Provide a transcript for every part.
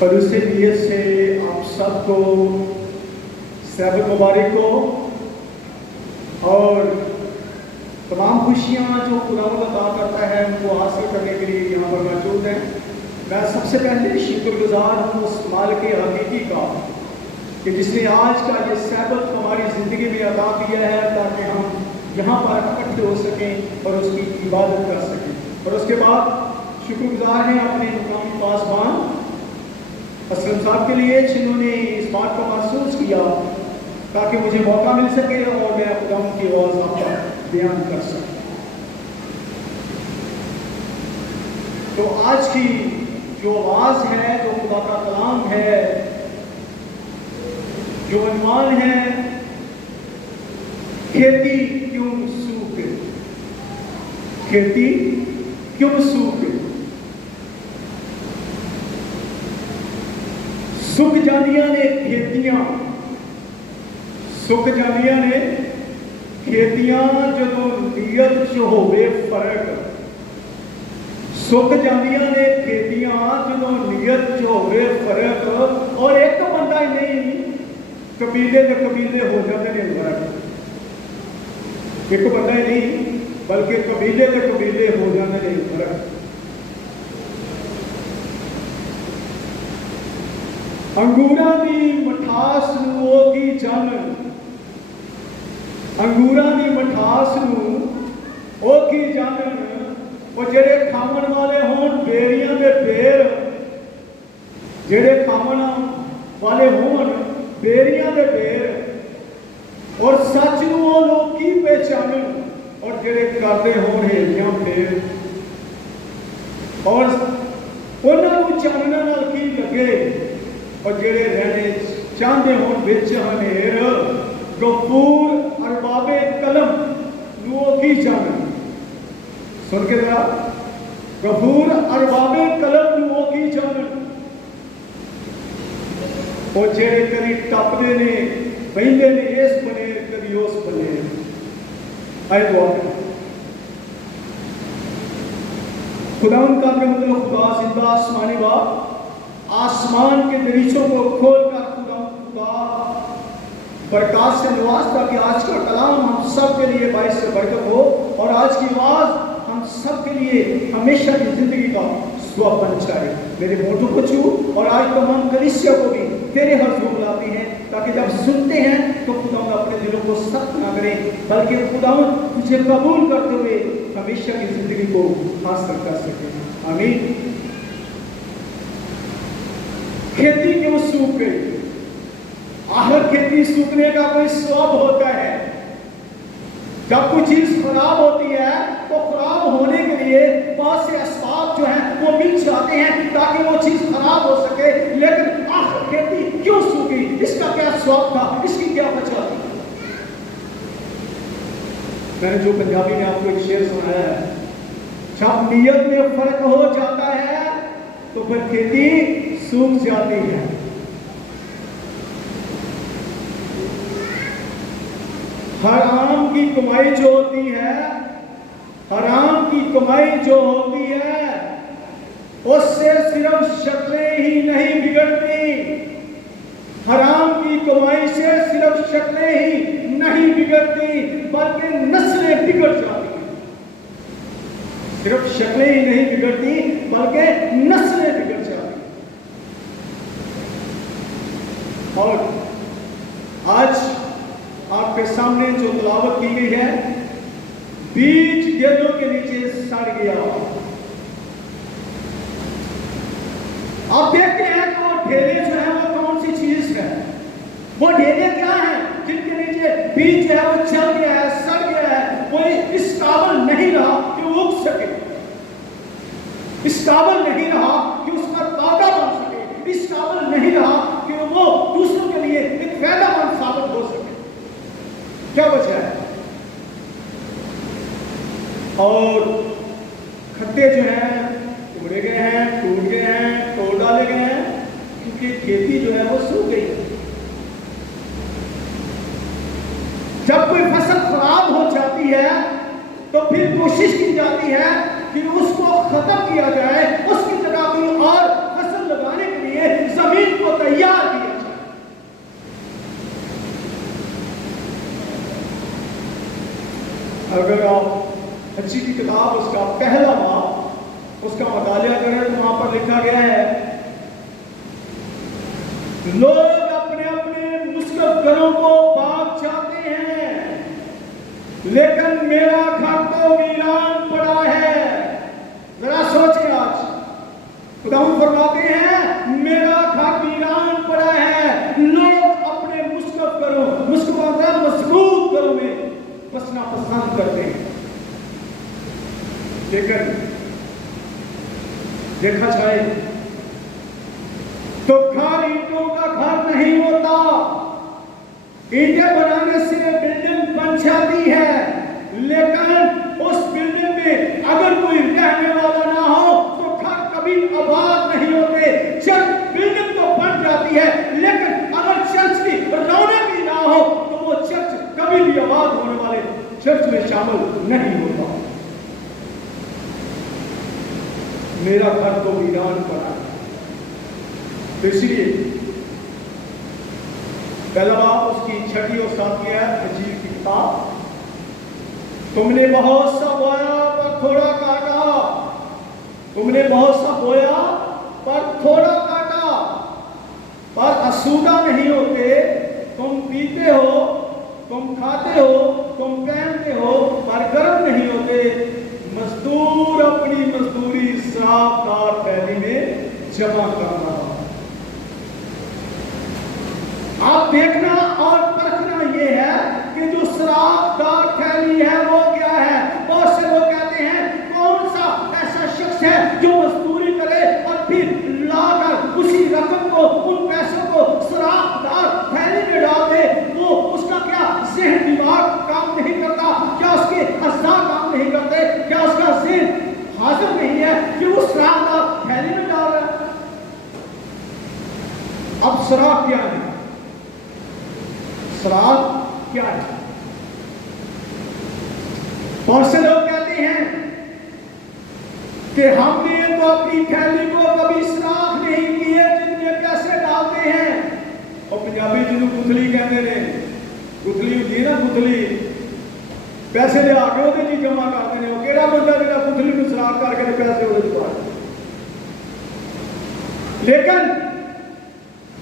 اور اسی نیت سے آپ سب کو سبت مبارک ہو اور تمام خوشیاں جو خداوند عطا کرتا ہے ان کو حاصل کرنے کے لیے یہاں پر موجود ہیں۔ میں سب سے پہلے شکر گزار ہوں اس مالک حقیقی کا کہ جس نے آج کا یہ سبت ہماری زندگی میں عطا کیا ہے تاکہ ہم یہاں پر اکٹھے ہو سکیں اور اس کی عبادت کر سکیں۔ اور اس کے بعد شکر گزار ہیں اپنے مقامی پاسبان اسلم صاحب کے لیے جنہوں نے اس بات کو محسوس کیا تاکہ مجھے موقع مل سکے اور میں خدا کی آواز آپ کا بیان کر سکوں۔ تو آج کی جو آواز ہے، جو خدا کا کلام ہے، جو عنوان ہے کھیتی کیوں سوکھ، کھیتی کیوں سوکھ، سکھ جاندیاں نے کھیتیاں، سکھ جاندیاں نے کھیتیاں جدوں نیت چ ہوے فرق، سکھ جاندیاں نے کھیتیاں جدوں نیت چ ہوے فرق، اور ایک بندہ ہی نہیں قبیلے دے قبیلے ہو جاتے ہیں فرق، ایک بندہ ہی نہیں بلکہ قبیلے دے قبیلے ہو جاتے ہیں فرق۔ انگوراں دی مٹھاس نو او کی جان، انگوراں دی مٹھاس نو او کی جان، وہ جڑے کھاون والے ہون بیریاں دے پیر، جڑے کھاون والے ہون بیریاں دے پیر، اور سچ نو وہ لوگ کی پہچانن، اور جڑے کرتے ہون ہیلیاں پھیر، اور انہاں نو چاننا نال کی لگے، اور جڑے رہنے چاہتے ہون وچ ہنیر، غفور ارباب قلم نو کی جانن، سن کے ذرا، غفور ارباب قلم نو کی جانن، اور جڑے کری ٹپدے نے بہندے نے اس بنے کدی اس بنے۔ آئے دعا کریں۔ خداوند کا مطلب خدا زندہ آسمانی باپ، آسمان کے دریچوں کو کھول کر خدا برکات سے نواز تاکہ آج کا کلام ہم سب کے لیے باعث برکت ہو، اور آج کی آواز ہم سب کے لیے ہمیشہ کی زندگی کا سبب بن جائے۔ میرے ہونٹوں کو چھو اور آج تمام کلیسیا کو بھی تیرے حضور لاتے ہیں تاکہ جب سنتے ہیں تو خداوند اپنے دلوں کو سخت نہ کرے بلکہ خداوند تجھے قبول کرتے ہوئے ہمیشہ کی زندگی کو حاصل کر سکے۔ آمین۔ کھیتی کیوں سوکھ گئی؟ آخر کھیتی سوکھنے کا کوئی سبب ہوتا ہے۔ جب کوئی چیز خراب ہوتی ہے تو خراب ہونے کے لیے بہت سے اسباب جو ہیں وہ مل جاتے ہیں تاکہ وہ چیز خراب ہو سکے، لیکن آخر کھیتی کیوں سوکھی؟ اس کا کیا سبب تھا؟ اس کی کیا وجہ تھی؟ میں نے جو پنجابی میں آپ کو ایک شعر سنایا ہے، جب نیت میں فرق ہو جاتا ہے تو پھر کھیتی سوکھ جاتی ہے۔ حرام کی کمائی جو ہوتی ہے، حرام کی کمائی جو ہوتی ہے اس سے صرف شکلیں ہی نہیں بگڑتی، حرام کی کمائی سے صرف شکلیں ہی نہیں بگڑتی بلکہ نسلیں بگڑ جاتی ہیں۔ صرف شکلیں ہی نہیں بگڑتی بلکہ نسلیں بگڑ جاتی ہیں۔ اور آج آپ کے سامنے جو تلاوت کی گئی ہے، بیج گیدوں کے نیچے سڑ گیا۔ آپ دیکھتے ہیں کہ وہ ڈھیلے جو ہیں وہ کون سی چیز ہے؟ وہ ڈھیلے کیا ہیں جن کے نیچے بیج جو ہے وہ چل گیا ہے، سڑ گیا ہے، وہ اس قابل نہیں رہا کہ وہ اگ سکے، اس قابل نہیں رہا کہ اس پر پودا بن سکے، اس قابل نہیں رہا کہ وہ دوسروں کے لیے ایک فائدہ مند ثابت ہو سکے۔ کیا وجہ ہے؟ اور کھٹے جو ہیں اڑے گئے ہیں، ٹوٹ گئے ہیں، توڑ ڈالے گئے ہیں کیونکہ کھیتی جو ہے وہ سوکھ گئی۔ جب کوئی فصل خراب ہو جاتی ہے تو پھر کوشش کی جاتی ہے کہ اس کو ختم کیا جائے، اس کی جگہ کوئی اور فصل لگانے کے لیے तैयार किया जाए। अगर आप अच्छी की किताब उसका पहला बाब उसका मुतालिया करें तो वहां पर लिखा गया है, लोग अपने अपने मुश्किल घरों को भाग जाते हैं, लेकिन मेरा घर तो वीरान पड़ा है। जरा सोचिए, आज खुदावंद फरमाते हैं मेरा घर वीरान पड़ा है। लोग अपने मुश्किल घरों, मजबूत घरों में बसना पसंद करते हैं, लेकिन देखा जाए तो घर ईंटों का घर नहीं होता। ईंटें बनाने से बिल्डिंग बन जाती है, लेकिन उस बिल्डिंग में अगर कोई रहने वाला ना हो तो घर कभी आबाद नहीं होते। चर्च बिल्डिंग तो बन जाती है, लेकिन अगर चर्च की रौनक ही ना हो तो वो चर्च कभी भी आबाद होने वाले चर्च में शामिल नहीं होता। मेरा घर तो वीरान पड़ा है। तो इसलिए पहला बाब उसकी 6 और 7 अंजीर की किताब, तुमने बहुत सा बोया पर थोड़ा काटा, तुमने बहुत सा बोया पर थोड़ा काटा, पर आसूदा नहीं होते। तुम पीते हो, तुम खाते हो, तुम पहनते हो, पर गर्म नहीं होते। मजदूर अपनी मजदूरी श्रापदार थैली में जमा कर रहा। आप देखना और परखना ये है कि जो श्रापदार थैली है वो क्या है। बहुत से लोग कहते हैं कौन सा ऐसा शख्स है जो मजदूरी करे और फिर लाकर उसी रकम को, उन पैसों को श्रापदार थैली में डाल दे। वो उसका क्या ज़हन दिमाग काम नहीं करता? क्या उसके अज़्ज़ा काम नहीं करते? क्या उसका ज़हन हाजिर नहीं है कि वो श्रापदार थैली में डाल रहा है? अब श्राप क्या है? श्राप क्या है? बहुत से लोग कहते हैं कि हमने तो अपनी थैली को कभी श्राप नहीं किए जितने पैसे डालते हैं। और पंजाबी जिन्हों गुथली कहते हैं, गुथली होती है ना, गुथली पैसे ले आके वो जी जमा करते हैं। केड़ा बंदा जो गुथली में श्राप करके पैसे वो चुका। लेकिन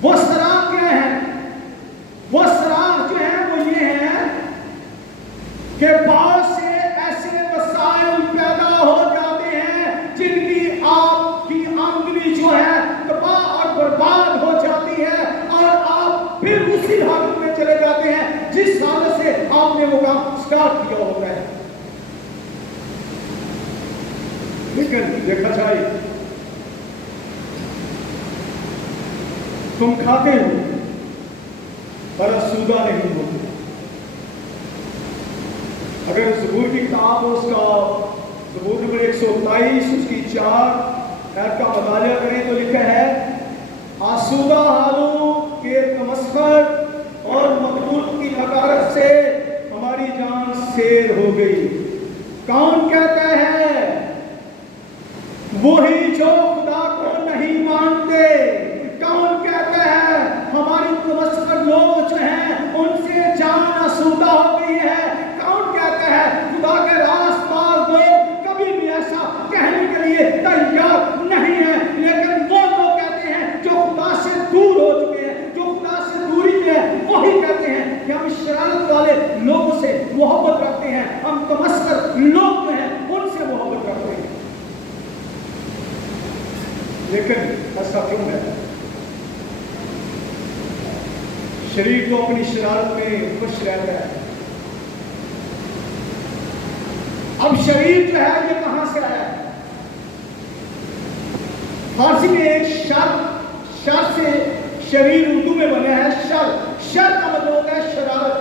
वो श्राप क्या है? वो श्राप जो है वो ये है कि बहुत से ऐसे वसाइल पैदा हो जाते हैं जिनकी आपकी आमदनी जो है तबाह और बर्बाद हो जाती है, और आप फिर उसी हालत में चले जाते हैं जिस हालत से आपने वो काम स्टार्ट किया होता है। लेकिन देखा जाए तुम खाते हो पर आसूदा नहीं होते। अगर ज़बूर की किताब उसका ज़बूर नंबर 123 उसकी 4 ऐड का मुतालिया करें तो लिखा है, आसूदा हालों के तमस्खर और मकबूल की हकारत से हमारी जान सेर हो गई। कौन कहता है? वही जो खुदा को नहीं मानते। कौन कहता है? हमारी तमस्खर लोग जो हैं उनसे जान आसूदा हो गई है। कौन कहता है? खुदा के रास्तार लोग कभी भी ऐसा कहने के लिए तैयार नहीं है, लेकिन वो लोग कहते हैं जो खुदा से दूर हो चुके हैं, जो खुदा से दूरी में है, वही कहते हैं कि हम शरारत वाले लोगों से मोहब्बत रखते हैं, हम तमस्खर लोग जो हैं उनसे मोहब्बत रखते हैं। लेकिन ऐसा क्यों है? शरीर को अपनी शरारत में खुश रहता है। अब शरीर जो है ये कहां से आया है? फारसी में एक शर से शरीर उर्दू में बना है शर का मतलब होता है शरारत,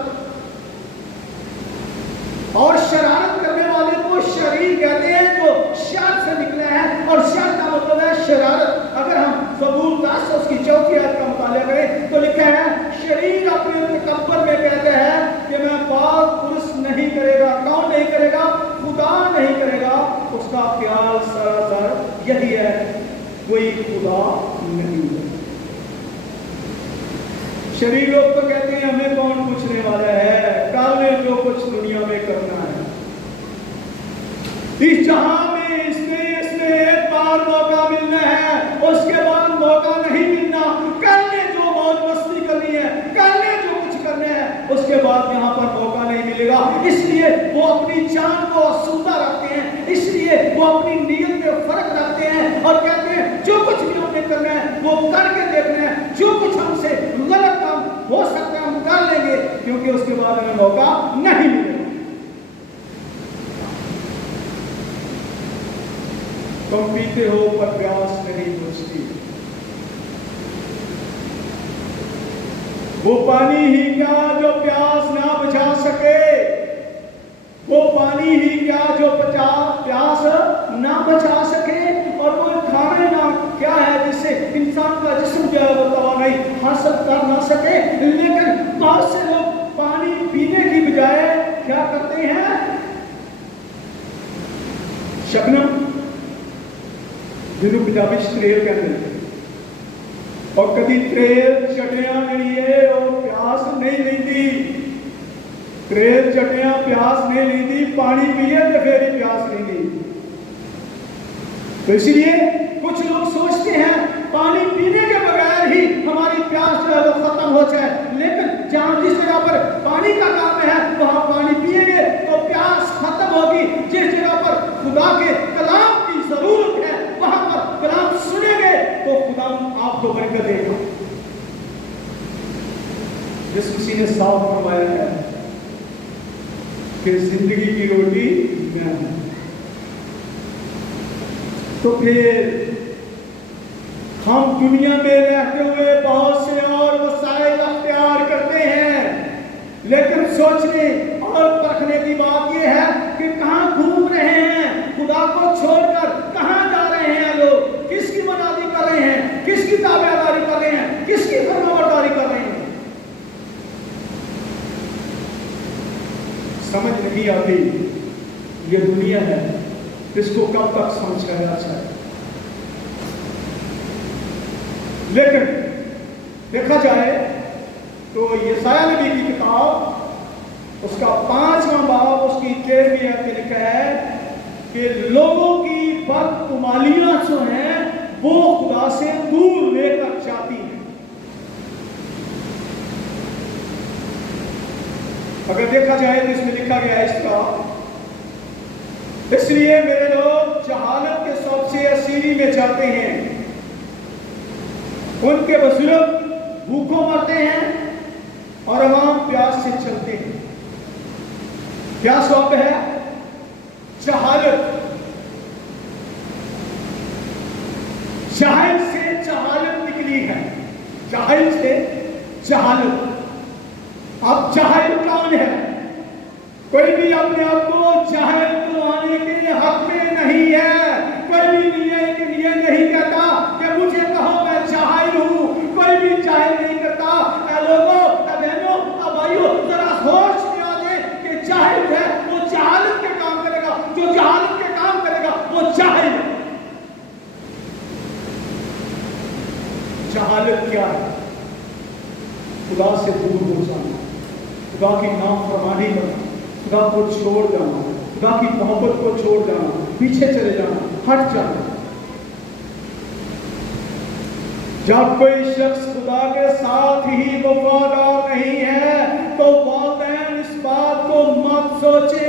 और शरारत करने वाले को शरीर कहते हैं, जो शर से निकला है, और शर का मतलब है शरारत। अगर हम ज़बूर 10 उसकी 4 आयत का मुतालिया करें तो लिखा है, शरीर अपने तकब्बुर में कहता है कि मैं पाक पुरुष नहीं करेगा। कौन नहीं करेगा? खुदा नहीं करेगा। उसका ख्याल सरासर यही है, कोई खुदा नहीं है। शरीर लोग तो कहते हैं हमें कौन पूछने वाला है, कर ले जो कुछ दुनिया में करना है। इस जहां में इसमें एक बार मौका मिलना है, उसके बाद मौका नहीं मिलना। कर ले जो मौज मस्ती करनी है, कर ले जो कुछ करना है, उसके बाद यहाँ पर मौका नहीं मिलेगा। इसलिए वो अपनी जान को आसूदा रखते हैं, इसलिए वो अपनी नीयत में फर्क रखते हैं और कहते हैं जो कुछ भी हमें करना है वो करके देखना है। जो कुछ हमसे गलत काम हो सकता है हम कर लेंगे, क्योंकि उसके बाद हमें मौका नहीं मिलेगा। तुम पीते हो पर प्यास नहीं बुझती। वो पानी ही क्या जो प्यास ना बुझा सके, वो पानी ही क्या जो प्यास ना बुझा सके, और वो खाना ना क्या है जिससे इंसान का जिस्म जो है वो तवानाई हासिल कर ना सके। लेकिन बहुत से लोग पानी पीने की बजाय क्या करते हैं, शबनम जिन्होंने पंजाबी त्रेल कहते हैं, और कभी त्रेल चटिया जड़िए और प्यास नहीं लेती, त्रेल चटिया प्यास नहीं लेती, पानी पिए तो फिर ही प्यास लेंगी। तो इसलिए कुछ लोग सोचते हैं पानी पीने के बगैर ही हमारी प्यास जो है वो खत्म हो जाए, लेकिन जहां जिस जगह पर पानी का काम है वहां पानी पिएंगे तो प्यास खत्म होगी। जिस जगह पर खुदा के कलाम की जरूरत है वहां पर कलाम सुनेंगे तो खुदा आपको बरकत देगा। यीशु मसीह ने साफ फरमाया है कि जिंदगी की रोटी मैं हूं। तो फिर हम दुनिया में रहते हुए बहुत से और वसाइल अख्तियार करते हैं, लेकिन सोचने और परखने की बात यह है कि कहां घूम रहे हैं, खुदा को छोड़कर कहां जा रहे हैं लोग, किसकी मनादी कर रहे हैं, किसकी ताबेदारी कर रहे हैं, किसकी फरमाबरदारी कर रहे हैं। समझ नहीं आती ये दुनिया है, इसको कब तक समझा जा सकता। लेकिन देखा जाए तो यशायाह नबी की किताब उसका 5वां बाब उसकी 13वीं आयत में लिखा है कि लोगों की बदकुमालियां जो हैं वो खुदा से दूर लेकर जाती हैं। अगर देखा जाए तो इसमें लिखा गया है इसका, इसलिए मेरे लोग जहालत के सबसे असीरी में जाते हैं, उनके बुजुर्ग भूखों मरते हैं और हम प्यास से चलते हैं। क्या स्वप्न है? जहालत, जाहिल से जहालत निकली है, जाहिल से जहालत। अब जाहिल कौन है? कोई भी अपने आप को जाहिल कहलाने के हक में नहीं है। कोई भी ये नहीं कहता कि मुझे कहो मैं जाहिल हूं, कोई भी जाहिल नहीं करता। लोगों, बहनों, भाइयों, जरा होश में आ जाए कि जाहिल है वो जहालत के काम करेगा, जो जहालत के काम करेगा वो जाहिल है। जहालत क्या है? खुदा से दूर हो जाना, खुदा की नाफरमानी करना, खुदा को छोड़ जाना, खुदा की मोहब्बत को छोड़ जाना, पीछे चले जाना, हट जाना। जब कोई शख्स खुदा के साथ ही वफादार नहीं है तो वाक़ईन इस बात को मत सोचे,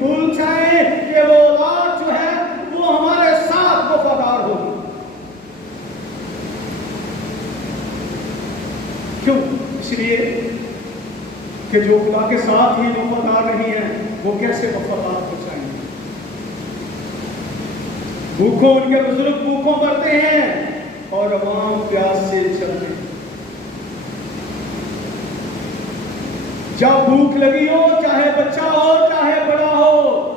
भूल जाए कि वो औलाद जो है वो हमारे साथ वफादार होगी। क्यों? इसलिए कि जो खुदा के साथ ही वफादार नहीं है वो कैसे वफादार हो जाएंगे। भूखों, उनके बुजुर्ग भूखों मरते हैं और अवाम प्यास से चलते हैं। जब भूख लगी हो, चाहे बच्चा हो चाहे बड़ा हो,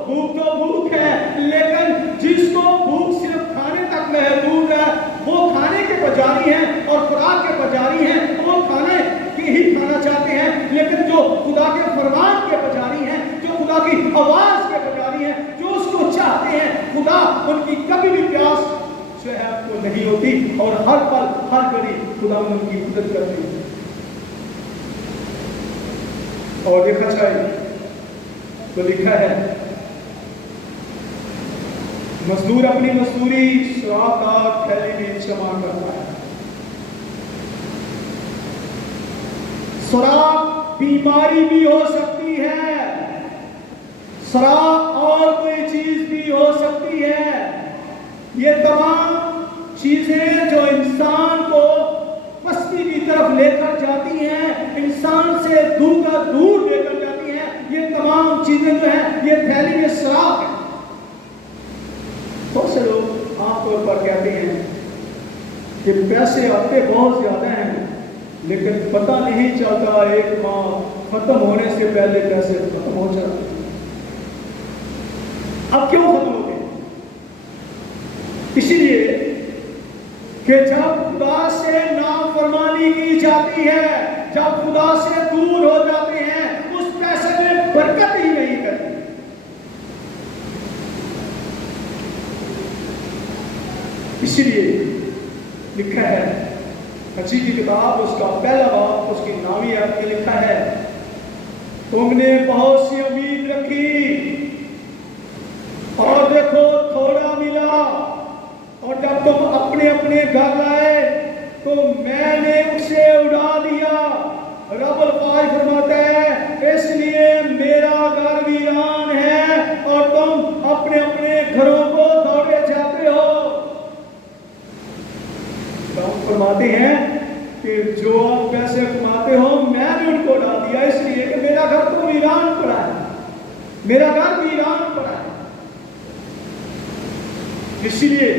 भूख तो भूख है, लेकिन जिसको भूख सिर्फ खाने तक महदूद है वो खाने के पुजारी हैं और खुराक के पुजारी हैं, वो खाने की ही खाना चाहते हैं। लेकिन जो खुदा के फरमान के पुजारी हैं, जो खुदा की आवाज के पुजारी हैं, जो उसको चाहते हैं, खुदा उनकी कभी भी प्यास जो है आपको नहीं होती और हर पल हर घड़ी खुदा उनकी मदद करती है। اور دیکھا جائے تو لکھا ہے مزدور اپنی مزدوری سراغ دار تھیلی میں جمع کرتا ہے. سراغ بیماری بھی ہو سکتی ہے, سراغ اور کوئی چیز بھی ہو سکتی ہے. یہ تمام چیزیں جو انسان کو پستی کی طرف لے کر جاتی ہیں, انسان سے دور لے کر جاتی ہیں, یہ تمام چیزیں جو ہیں یہ تھیلی میں سراغ ہے. بہت سے لوگ عام طور پر کہتے ہیں کہ پیسے آتے بہت زیادہ ہیں لیکن پتہ نہیں چلتا ایک ماہ ختم ہونے سے پہلے پیسے ختم ہو جاتے ہیں. اب کیوں ختم ہو گئے؟ اسی لیے کہ جب خدا سے نافرمانی کی جاتی ہے, جب خدا سے دور ہو جاتے ہیں, اس پیسے میں برکت ہی نہیں کرتی. اسی لیے لکھا ہے حجی کی کتاب اس کا پہلا باب اس کی 9ویں آیت میں لکھا ہے تم نے بہت سی امید رکھی اور دیکھو تھوڑا ملا, اور جب تم اپنے اپنے گھر لائے تو میں نے اسے اڑا دیا. رب القائل فرماتا ہے اس لیے میرا گھر ویران ہے اور تم اپنے اپنے گھروں کو دوڑے جاتے ہو. ہم فرماتے ہیں کہ جو آپ پیسے کماتے ہو میں نے ان کو ڈال دیا اس لیے کہ میرا گھر تو ویران پڑا ہے, میرا گھر ویران پڑا ہے. اسی لیے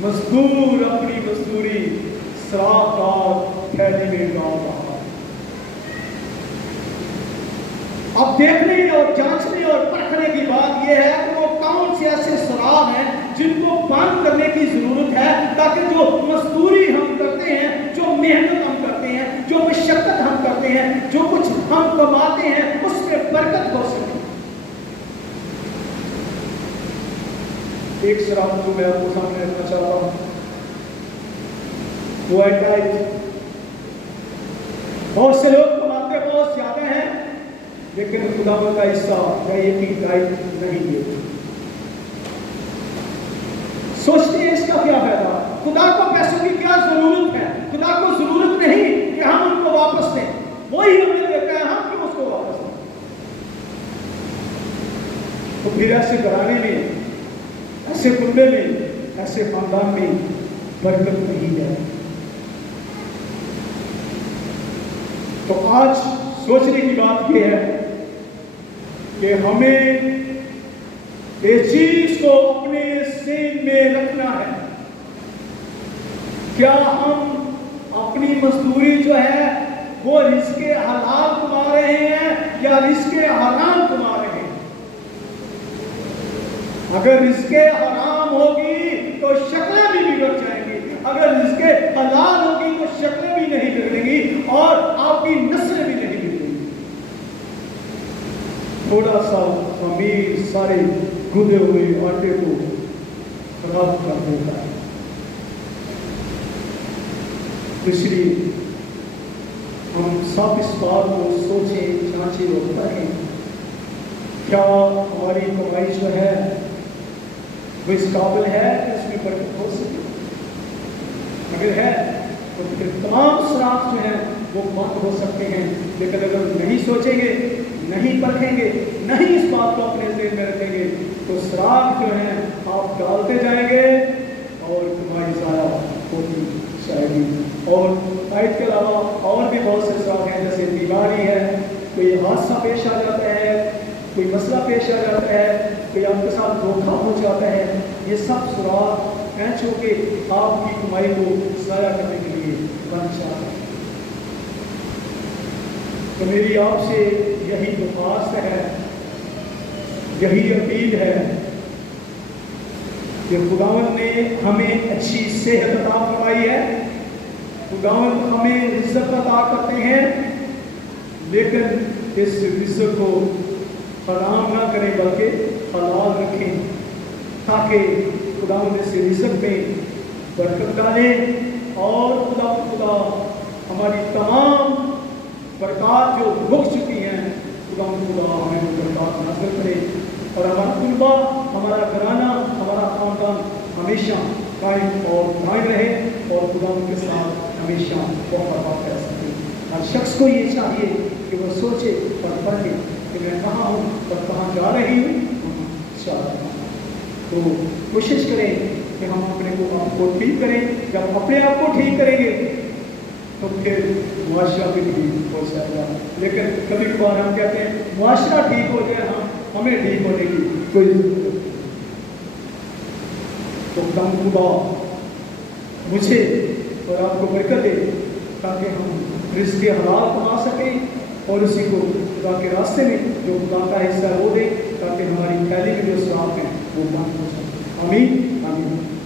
مزدور اپنی مزدوری سراغ دار تھیلی میں ڈالتا ہے. اب دیکھنے اور جانچنے اور پرکھنے کی بات یہ ہے کہ وہ کون سے ایسے سراغ ہیں جن کو بند کرنے کی ضرورت ہے تاکہ جو مزدوری ہم کرتے ہیں, جو محنت ہم کرتے ہیں, جو مشقت ہم کرتے ہیں, جو کچھ ہم کماتے ہیں اس میں برکت ہو سکے. ایک سراغ جو میں آپ کو سامنے رکھنا چاہتا ہوں وہ ہے ٹائپ. بہت سے لوگ کماتے بہت زیادہ ہیں لیکن خدا کا حصہ یہ کی ٹائپ نہیں ہے. سوچتے ہیں اس کا کیا فائدہ, خدا کو پیسوں کی کیا ضرورت ہے, خدا کو ضرورت نہیں کہ ہم ان کو واپس دیں, وہی ہم نے دیکھا ہے ہم کیوں اس کو واپس دیں. تو پھر ایسے گھرانے میں, ایسے کنبے میں, ایسے خاندان میں برکت نہیں ہے. تو آج سوچنے کی بات یہ ہے کہ ہمیں اس چیز کو اپنے ذہن میں رکھنا ہے. کیا ہم اپنی مزدوری جو ہے وہ رزق حلال کما رہے ہیں یا رزق حرام کما رہے ہیں؟ اگر رزق حرام ہوگی تو شکلیں بھی بگڑ جائیں گی, اگر رزق حلال ہوگی تو شکلیں بھی نہیں بگڑیں گی اور آپ کی نسلیں بھی نہیں بگڑیں گی. تھوڑا سا خمیر سارے گدے ہوئے آٹے کو خراب کر دیتا ہے. اس لیے ہم سب اس بات کو سوچیں, جانچیں اور پڑھیں کیا ہماری کمائی جو ہے وہ اس قابل ہے کہ اس میں برکت ہو سکے. اگر ہے تو پھر تمام سراغ جو ہیں وہ بند ہو سکتے ہیں. لیکن اگر نہیں سوچیں گے, نہیں پرکھیں گے, نہیں اس بات کو اپنے ذہن میں رکھیں گے تو سراغ جو ہیں آپ ڈالتے جائیں گے اور کمائی ضائع ہوتی جائے گی. اور آیت کے علاوہ اور بھی بہت سے سراغ ہیں, جیسے بیماری ہے, کوئی حادثہ پیش آ جاتا ہے, کوئی مسئلہ پیش آ جاتا ہے, کوئی آپ کے ساتھ دھوکہ ہو جاتا ہے. یہ سب سراغ ہیں جو کہ آپ کی کمائی کو ضائع کرنے کے لیے بن جاتا ہے. تو میری آپ سے یہی درخواست ہے, یہی اپیل ہے کہ خداوند نے ہمیں اچھی صحت عطا فرمائی ہے, خداوند ہمیں رزق عطا کرتے ہیں, لیکن اس رزق کو حرام نہ کریں بلکہ حلال رکھیں تاکہ خداوند اس رزق میں برکت ڈالے اور خدا ہماری تمام برکات جو رک چکی खुदा हमें वो बरकत नाज़िल करे और हमारा तुलबा, हमारा घराना, हमारा खानदान हमेशा कायम और कायम रहे और खुदा उनके साथ हमेशा वफादार कर सके। हर शख्स को ये चाहिए कि वो सोचे और पढ़े कि मैं कहाँ हूँ और कहाँ जा रही हूँ। तो कोशिश करें कि हम अपने को आपको ठीक करें। जब अपने आप को ठीक करेंगे तो फिर मुआशरा भी ठीक हो जाएगा। लेकिन कभी कभार हम कहते हैं मुआशरा ठीक हो जाए, हमें ठीक होने की कोई जरूरत नहीं। तो खुदा मुझे और आपको बरकत दे ताकि हम रिज़्क़ हलाल कमा सकें और उसी को खुदा के रास्ते में जो खुदा का हिस्सा वो दे ताकि हमारी थैली में जो श्राप हैं वो बंद हो सके। आमीन आमीन।